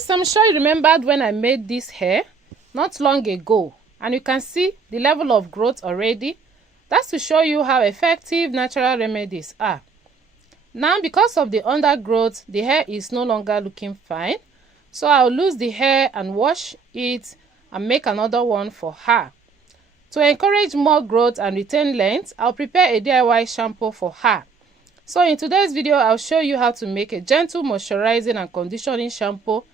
guys, I'm sure you remembered when I made this hair not long ago, and you can see the level of growth already. That's to show you how effective natural remedies are. Now, because of the undergrowth, the hair is no longer looking fine, so I'll lose the hair and wash it and make another one for her. To encourage more growth and retain length, I'll prepare a DIY shampoo for her. So in today's video, I'll show you how to make a gentle moisturizing and conditioning shampoo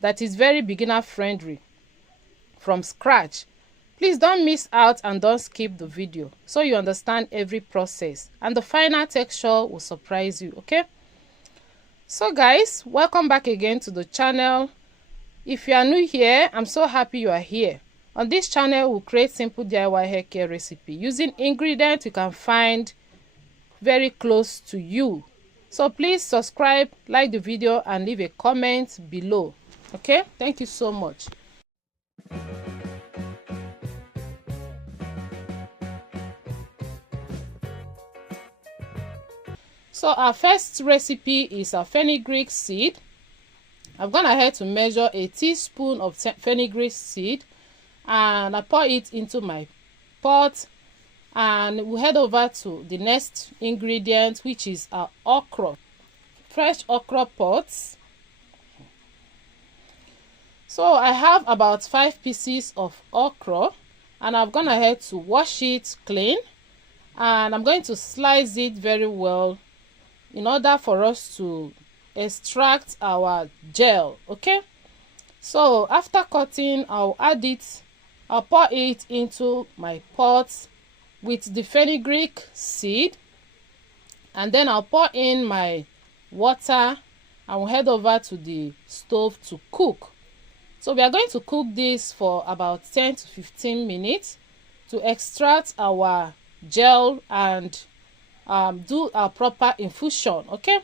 that is very beginner friendly from scratch. Please don't miss out and don't skip the video so you understand every process, and the final texture will surprise you, okay? So guys, welcome back again to the channel. If you are new here, I'm so happy you are here. On this channel, we'll create simple DIY hair care recipe using ingredients you can find very close to you. So please subscribe, like the video, and leave a comment below. Okay, thank you so much. So our first recipe is a fenugreek seed. I've gone ahead to measure a teaspoon of fenugreek seed, and I pour it into my pot. And we'll head over to the next ingredient, which is our okra, fresh okra pods. So I have about 5 pieces of okra, and I've gone ahead to wash it clean, and I'm going to slice it very well in order for us to extract our gel. Okay, so after cutting, I'll pour it into my pot with the fenugreek seed, and then I'll pour in my water and we'll head over to the stove to cook. So we are going to cook this for about 10 to 15 minutes to extract our gel and do our proper infusion. Okay,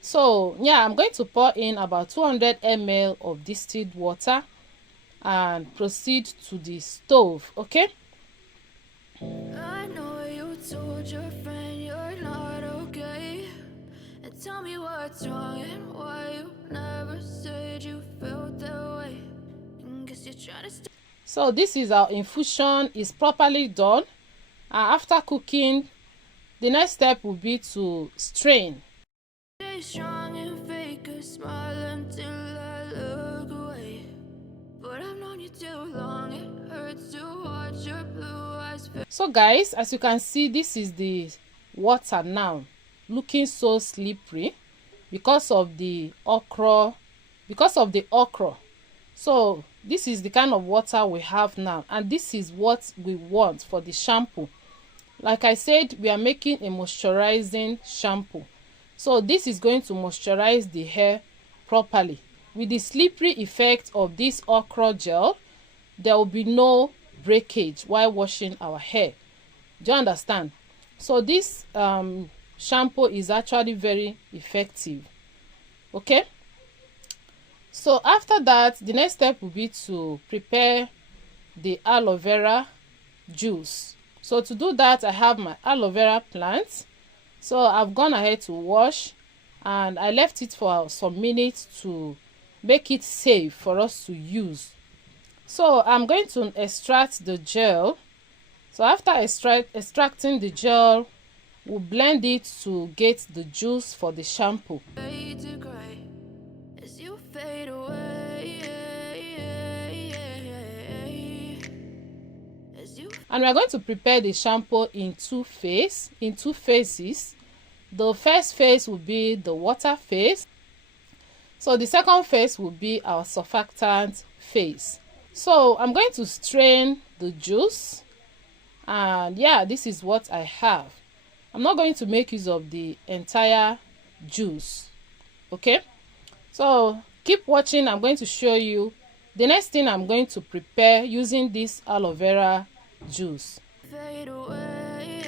so yeah, I'm going to pour in about 200 ml of distilled water and proceed to the stove. Okay, I know you told your friend you're not okay, and tell me what's wrong and why you never said you felt that way. Guess you're trying to so this is our infusion is properly done. After cooking, the next step will be to strain. stay strong and fake a smile until I look away, but I've known you too long. It hurts to watch your blue eyes. So guys, as you can see, this is the water now, looking so slippery because of the okra. So this is the kind of water we have now, and this is what we want for the shampoo. Like I said, we are making a moisturizing shampoo, so this is going to moisturize the hair properly. With the slippery effect of this okra gel, there will be no breakage while washing our hair. Do you understand? So this shampoo is actually very effective. Okay, so after that, the next step will be to prepare the aloe vera juice. So to do that, I have my aloe vera plant. So I've gone ahead to wash, and I left it for some minutes to make it safe for us to use. So I'm going to extract the gel. So after extracting the gel, we'll blend it to get the juice for the shampoo. As you fade away, and we're going to prepare the shampoo in two phases. The first phase will be the water phase. So the second phase will be our surfactant phase. So I'm going to strain the juice, and yeah, this is what I have. I'm not going to make use of the entire juice. Okay, so keep watching. I'm going to show you the next thing I'm going to prepare using this aloe vera juice. fade away.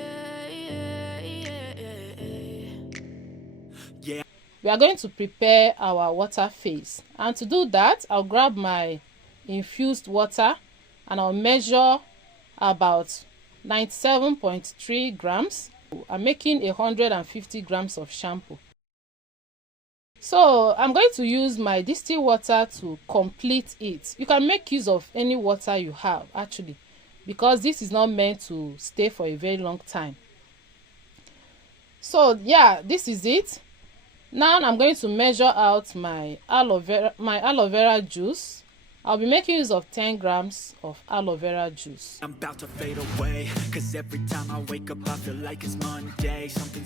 Yeah, we are going to prepare our water phase, and to do that, I'll grab my infused water and I'll measure about 97.3 grams. I'm making 150 grams of shampoo. So I'm going to use my distilled water to complete it. You can make use of any water you have actually, because this is not meant to stay for a very long time. So yeah, this is it. Now I'm going to measure out my aloe vera juice. I'll be making use of 10 grams of aloe vera juice. I'm about to fade away, 'cause every time I wake up I feel like it's Monday. Something.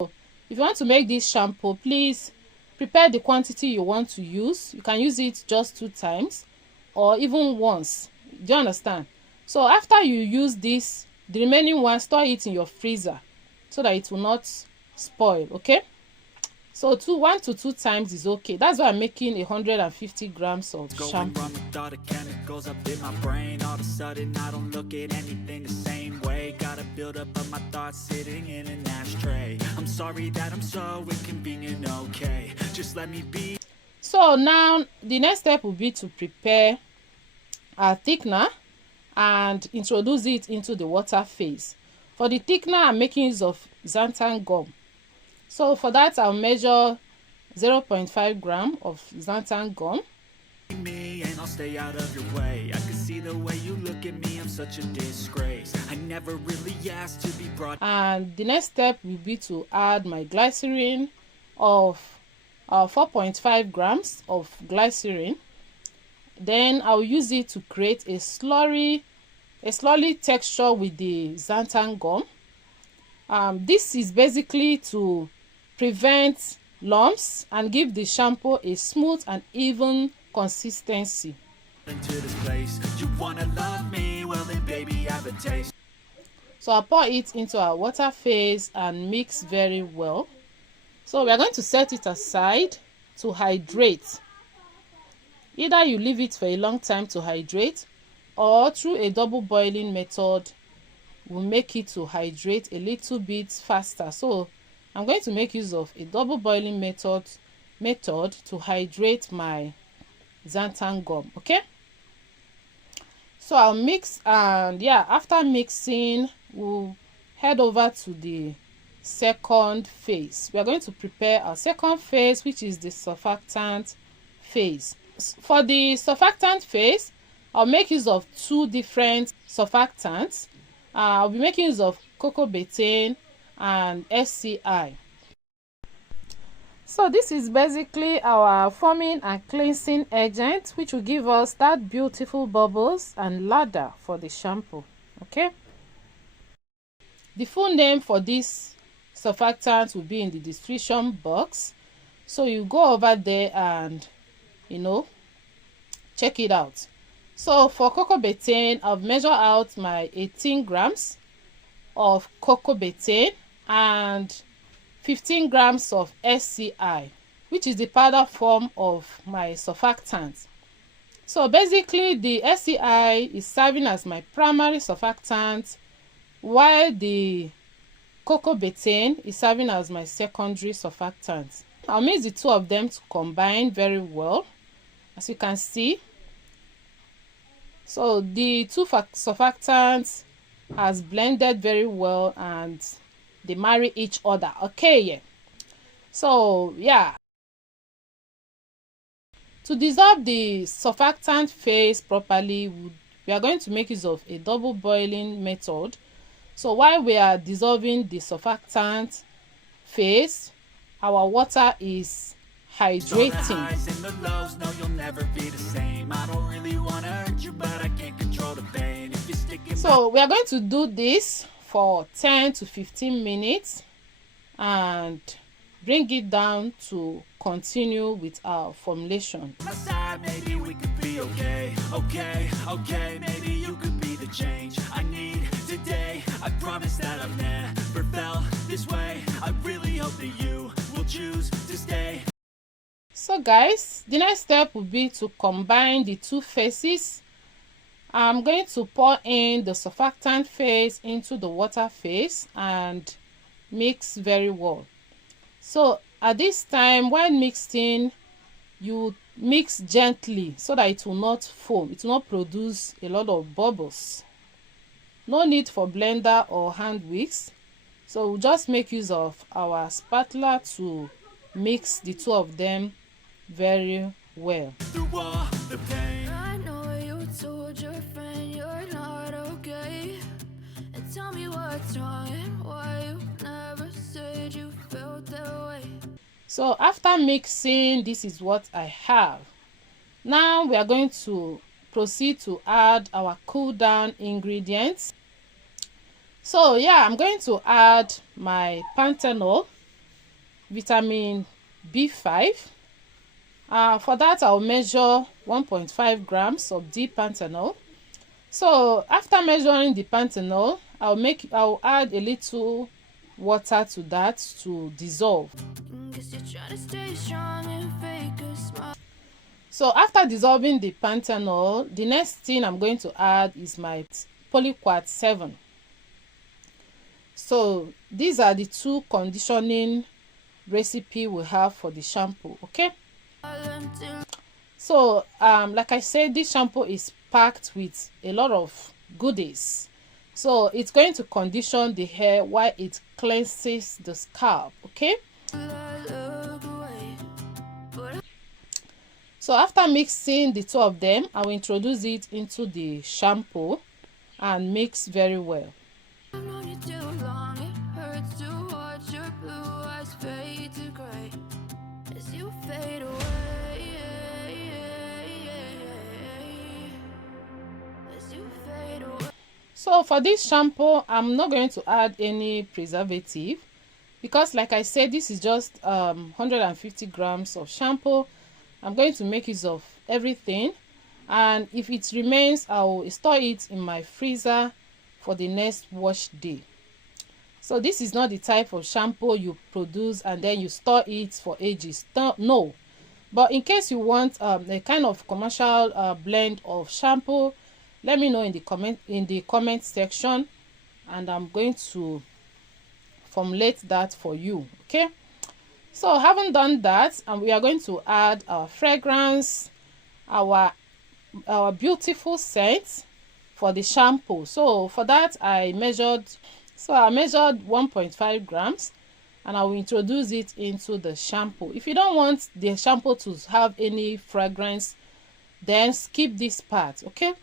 If you want to make this shampoo, please prepare the quantity you want to use. You can use it just 2 times or even once. Do you understand? So after you use this, the remaining one, store it in your freezer so that it will not spoil. Okay, so 1 to 2 times is okay. That's why I'm making 150 grams of shampoo. All the chemicals up in my brain, all of a sudden I don't look at anything the same way. Gotta build up of my thoughts sitting in an ashtray. I'm sorry that I'm so inconvenient, okay, just let me be. So now the next step will be to prepare our thickener and introduce it into the water phase. For the thickener, I'm making use of xanthan gum. So for that, I'll measure 0.5 gram of xanthan gum. Me and I'll stay out of your way. I can see the way you look at me, I'm such a disgrace. I never really asked to be brought. And the next step will be to add my glycerin of 4.5 grams of glycerin. Then I'll use it to create a slurry texture with the xanthan gum. This is basically to prevent lumps and give the shampoo a smooth and even consistency. Into this place. You wanna love me? Well then baby, have a taste. So I'll pour it into our water phase and mix very well. So we are going to set it aside to hydrate. Either you leave it for a long time to hydrate, or through a double boiling method will make it to hydrate a little bit faster. So I'm going to make use of a double boiling method to hydrate my xanthan gum. Okay, so I'll mix, and yeah, after mixing we'll head over to the second phase. We are going to prepare our second phase, which is the surfactant phase. For the surfactant phase, I'll make use of 2 different surfactants. I'll be making use of cocoa betaine and SCI. So this is basically our foaming and cleansing agent, which will give us that beautiful bubbles and lather for the shampoo. Okay, the full name for this surfactant will be in the description box, so you go over there and check it out. So for cocoa betaine, I've measured out my 18 grams of cocoa betaine and 15 grams of SCI, which is the powder form of my surfactant. So basically the SCI is serving as my primary surfactant, while the cocoa betaine is serving as my secondary surfactant. I'll mix the 2 of them to combine very well, as you can see. So the 2 surfactants has blended very well and they marry each other. Okay, yeah. So yeah, to dissolve the surfactant phase properly, we are going to make use of a double boiling method. So while we are dissolving the surfactant phase, our water is hydrating. So we are going to do this for 10 to 15 minutes and bring it down to continue with our formulation. Maybe we could be okay, maybe you could be the change I need today. I promise that I've never felt this way. I really hope that you will choose to stay. So guys, the next step will be to combine the 2 phases. I'm going to pour in the surfactant phase into the water phase and mix very well. So at this time, while mixing, you mix gently so that it will not foam, it will not produce a lot of bubbles. No need for blender or hand wicks, so we'll just make use of our spatula to mix the two of them very well. I know you told your friend you're not okay, and tell me what's wrong and why you never said you felt that way. So after mixing, this is what I have. Now we are going to proceed to add our cool down ingredients. So yeah, I'm going to add my panthenol, vitamin B5. For that, I'll measure 1.5 grams of deep panthenol. So after measuring the panthenol, I'll add a little water to that to dissolve. Guess you're trying to stay strong and fake a smile. So after dissolving the panthenol, the next thing I'm going to add is my polyquat 7. So these are the two conditioning recipe we have for the shampoo. Okay, so like I said, this shampoo is packed with a lot of goodies. So it's going to condition the hair while it cleanses the scalp. Okay, so after mixing the two of them, I will introduce it into the shampoo and mix very well. I've known you too long, it hurts to watch your blue eyes fade to gray as you fade away. As you fade away. So for this shampoo, I'm not going to add any preservative because, like I said, this is just 150 grams of shampoo. I'm going to make use of everything, and if it remains, I will store it in my freezer for the next wash day. So this is not the type of shampoo you produce and then you store it for ages. No, but in case you want a kind of commercial blend of shampoo, let me know in the comment section, and I'm going to formulate that for you. Okay, so having done that, and we are going to add our fragrance, our beautiful scent for the shampoo. So for that, I measured 1.5 grams, and I will introduce it into the shampoo. If you don't want the shampoo to have any fragrance, then skip this part. Okay,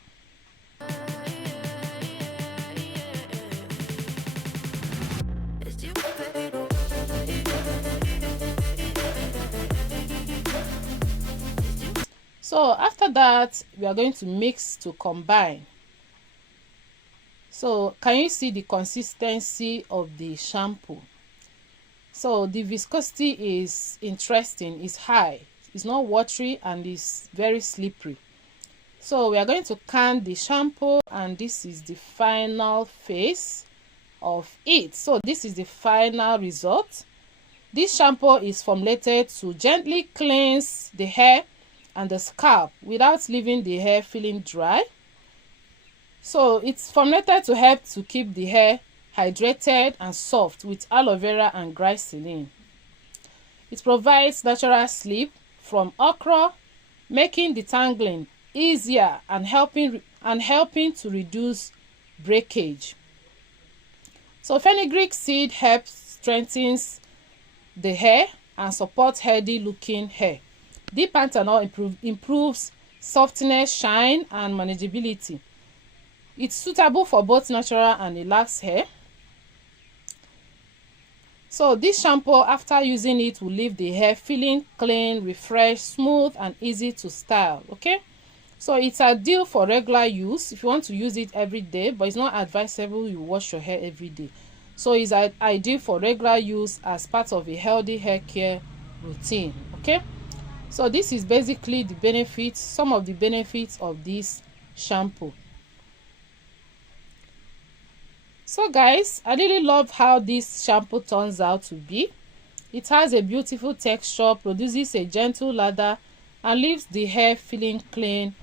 As you fade away. so after that, we are going to mix to combine. So can you see the consistency of the shampoo? So the viscosity is interesting, it's high, it's not watery, and it's very slippery. So we are going to can the shampoo, and this is the final phase of it. So this is the final result. This shampoo is formulated to gently cleanse the hair and the scalp without leaving the hair feeling dry. So it's formulated to help to keep the hair hydrated and soft with aloe vera and glycerin. It provides natural sleep from okra, making detangling easier and helping to reduce breakage. So fenugreek seed helps strengthens the hair and supports healthy looking hair. Deep panthenol improves softness, shine, and manageability. It's suitable for both natural and relaxed hair. So this shampoo, after using it, will leave the hair feeling clean, refreshed, smooth, and easy to style. Okay, so it's ideal for regular use if you want to use it every day, but it's not advisable you wash your hair every day. So it's ideal for regular use as part of a healthy hair care routine. Okay, so this is basically the benefits, some of the benefits of this shampoo. So guys, I really love how this shampoo turns out to be. It has a beautiful texture, produces a gentle lather, and leaves the hair feeling clean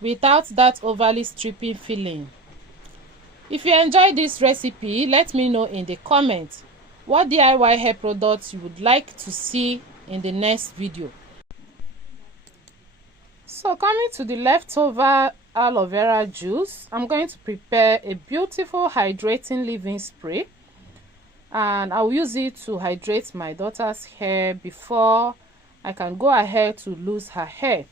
without that overly stripping feeling. If you enjoyed this recipe, let me know in the comments what DIY hair products you would like to see in the next video. So coming to the leftover aloe vera juice, I'm going to prepare a beautiful hydrating leave-in spray. and I'll use it to hydrate my daughter's hair before I can go ahead to lose her hair.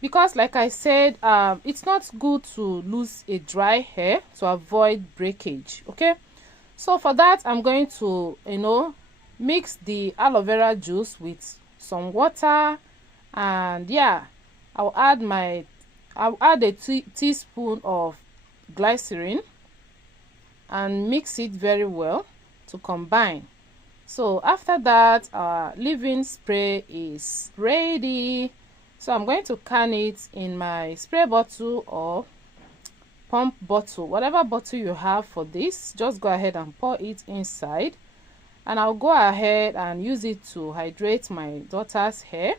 Because like I said, it's not good to lose a dry hair to avoid breakage. Okay, so for that I'm going to mix the aloe vera juice with some water, and yeah, I'll add a teaspoon of glycerin and mix it very well to combine. So after that, our leave-in spray is ready. So I'm going to can it in my spray bottle or pump bottle, whatever bottle you have for this. Just go ahead and pour it inside, and I'll go ahead and use it to hydrate my daughter's hair.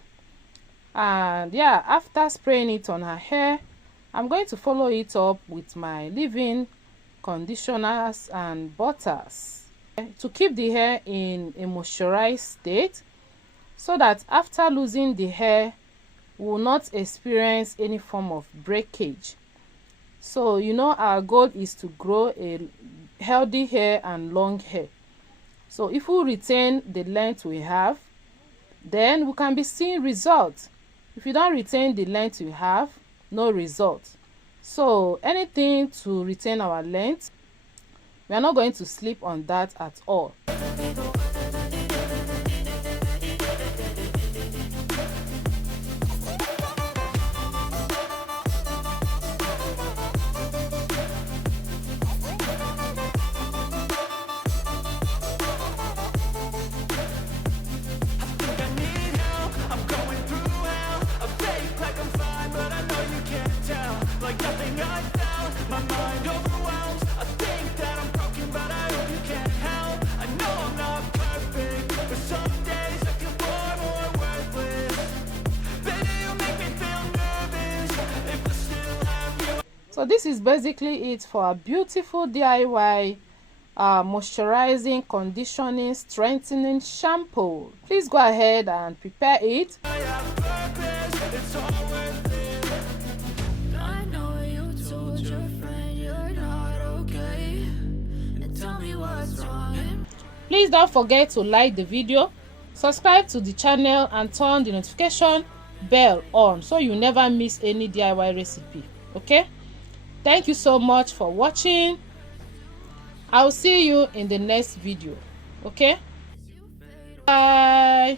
And yeah, after spraying it on her hair, I'm going to follow it up with my leave-in conditioners and butters to keep the hair in a moisturized state, so that after losing the hair we will not experience any form of breakage. So our goal is to grow a healthy hair and long hair. So if we retain the length we have, then we can be seeing results. If you don't retain the length you have, no result. So anything to retain our length, we are not going to sleep on that at all. So this is basically it for a beautiful DIY moisturizing, conditioning, strengthening shampoo. Please go ahead and prepare it. Please don't forget to like the video, subscribe to the channel, and turn the notification bell on so you never miss any DIY recipe. Okay, thank you so much for watching. I'll see you in the next video. Okay, bye.